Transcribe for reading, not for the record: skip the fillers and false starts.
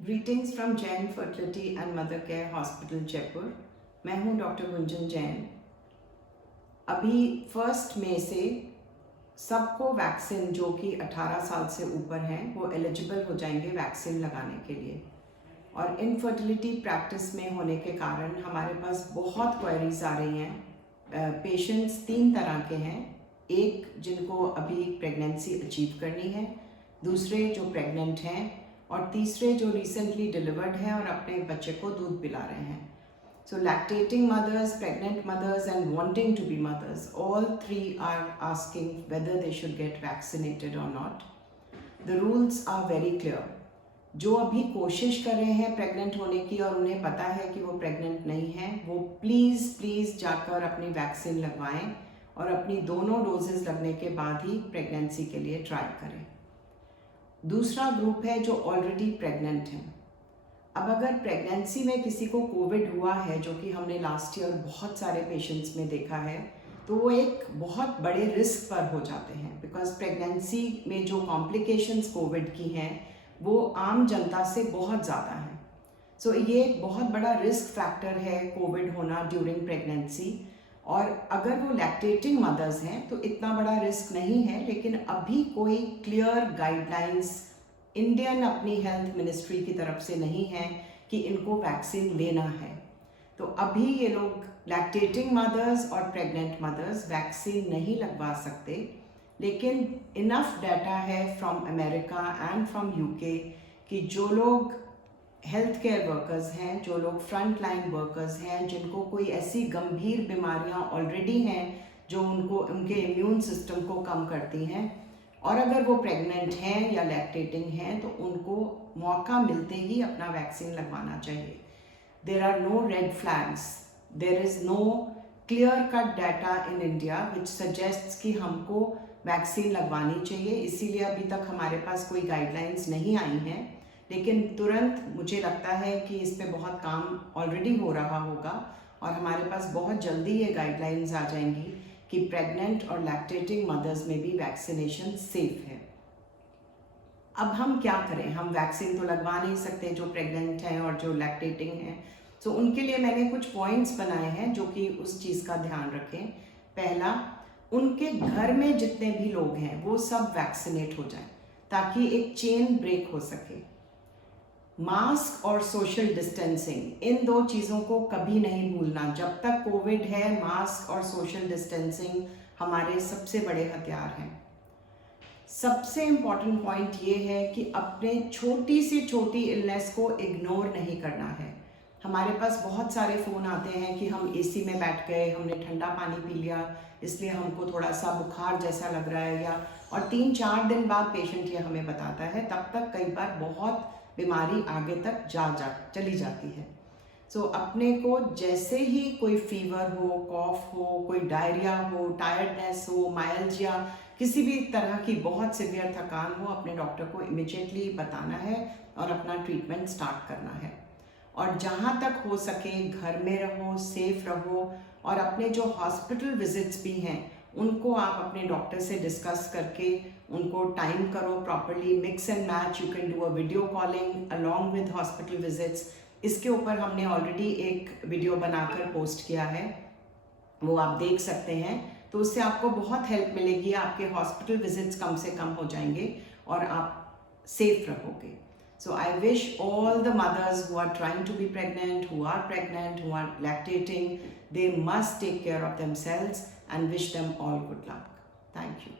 Greetings from Jain fertility and mother care hospital Jaipur. मैं हूं doctor Gunjan Jain. अभी 1 मई से सबको वैक्सीन जो कि 18 साल से ऊपर हैं वो एलिजिबल हो जाएंगे वैक्सीन लगाने के लिए। और इनफर्टिलिटी प्रैक्टिस में होने के कारण हमारे पास बहुत क्वेरीज आ रही हैं। पेशेंट्स 3 तरह के हैं। एक जिनको अभी प्रेगनेंसी अचीव करनी है, दूसरे जो प्रेग्नेंट हैं और तीसरे जो रिसेंटली डिलीवर्ड हैं और अपने बच्चे को दूध पिला रहे हैं। So lactating mothers, pregnant mothers and wanting to be mothers, all 3 are asking whether they should get vaccinated or not. The rules are very clear. जो अभी कोशिश कर रहे हैं प्रेग्नेंट होने की और उन्हें पता है कि वो प्रेग्नेंट नहीं है, वो प्लीज़ जाकर अपनी वैक्सीन लगवाएं और अपनी दोनों डोजेस लगने के बाद ही प्रेगनेंसी के लिए ट्राई करें। दूसरा ग्रुप है जो ऑलरेडी प्रेग्नेंट हैं। अब अगर प्रेगनेंसी में किसी को कोविड हुआ है, जो कि हमने लास्ट ईयर बहुत सारे पेशेंट्स में देखा है, तो वो एक बहुत बड़े रिस्क पर हो जाते हैं। बिकॉज प्रेगनेंसी में जो कॉम्प्लिकेशंस कोविड की हैं वो आम जनता से बहुत ज़्यादा हैं। सो ये एक बहुत बड़ा रिस्क फैक्टर है कोविड होना ड्यूरिंग प्रेगनेंसी। और अगर वो लैक्टेटिंग मदर्स हैं तो इतना बड़ा रिस्क नहीं है, लेकिन अभी कोई क्लियर गाइडलाइंस इंडियन अपनी हेल्थ मिनिस्ट्री की तरफ से नहीं है कि इनको वैक्सीन लेना है। तो अभी ये लोग लैक्टेटिंग मदर्स और प्रेग्नेंट मदर्स वैक्सीन नहीं लगवा सकते। लेकिन इनफ डाटा है from America and from UK कि जो लोग हेल्थ केयर वर्कर्स हैं, जो लोग फ्रंट लाइन वर्कर्स हैं, जिनको कोई ऐसी गंभीर बीमारियां ऑलरेडी हैं जो उनके इम्यून सिस्टम को कम करती हैं, और अगर वो प्रेग्नेंट हैं या लैक्टेटिंग हैं तो उनको मौका मिलते ही अपना वैक्सीन लगवाना चाहिए। There are no red flags, there is no clear cut data in India which suggests कि हमको वैक्सीन लगवानी चाहिए। इसीलिए अभी तक हमारे पास कोई गाइडलाइंस नहीं आई हैं, लेकिन तुरंत मुझे लगता है कि इस पे बहुत काम ऑलरेडी हो रहा होगा और हमारे पास बहुत जल्दी ये गाइडलाइंस आ जाएंगी कि प्रेग्नेंट और लैक्टेटिंग मदर्स में भी वैक्सीनेशन सेफ है। अब हम क्या करें? हम वैक्सीन तो लगवा नहीं सकते जो प्रेग्नेंट हैं और जो लैक्टेटिंग हैं। सो उनके लिए मैंने कुछ पॉइंट्स बनाए हैं जो कि उस चीज़ का ध्यान रखें। पहला, उनके घर में जितने भी लोग हैं वो सब वैक्सीनेट हो जाएं ताकि एक चेन ब्रेक हो सके। मास्क और सोशल डिस्टेंसिंग, इन 2 चीज़ों को कभी नहीं भूलना। जब तक कोविड है, मास्क और सोशल डिस्टेंसिंग हमारे सबसे बड़े हथियार हैं। सबसे इम्पॉर्टेंट पॉइंट ये है कि अपने छोटी से छोटी इलनेस को इग्नोर नहीं करना है। हमारे पास बहुत सारे फ़ोन आते हैं कि हम एसी में बैठ गए, हमने ठंडा पानी पी लिया, इसलिए हमको थोड़ा सा बुखार जैसा लग रहा है, या और 3-4 दिन बाद पेशेंट ये हमें बताता है। तब तक कई बार बहुत बीमारी आगे तक चली जाती है। सो अपने को जैसे ही कोई फीवर हो, कॉफ हो, कोई डायरिया हो, टायर्डनेस हो, माइल्जिया, किसी भी तरह की बहुत सीवियर थकान हो, अपने डॉक्टर को इमिडिएटली बताना है और अपना ट्रीटमेंट स्टार्ट करना है। और जहाँ तक हो सके घर में रहो, सेफ रहो, और अपने जो हॉस्पिटल विजिट्स भी हैं उनको आप अपने डॉक्टर से डिस्कस करके उनको टाइम करो properly. Mix and match, you can do a video calling along with hospital visits. इसके ऊपर हमने ऑलरेडी एक वीडियो बनाकर पोस्ट किया है, वो आप देख सकते हैं। तो उससे आपको बहुत हेल्प मिलेगी, आपके हॉस्पिटल विजिट्स कम से कम हो जाएंगे और आप सेफ रहोगे। So I wish all the mothers who are trying to be pregnant, who are lactating, they must take care of themselves and wish them all good luck. Thank you.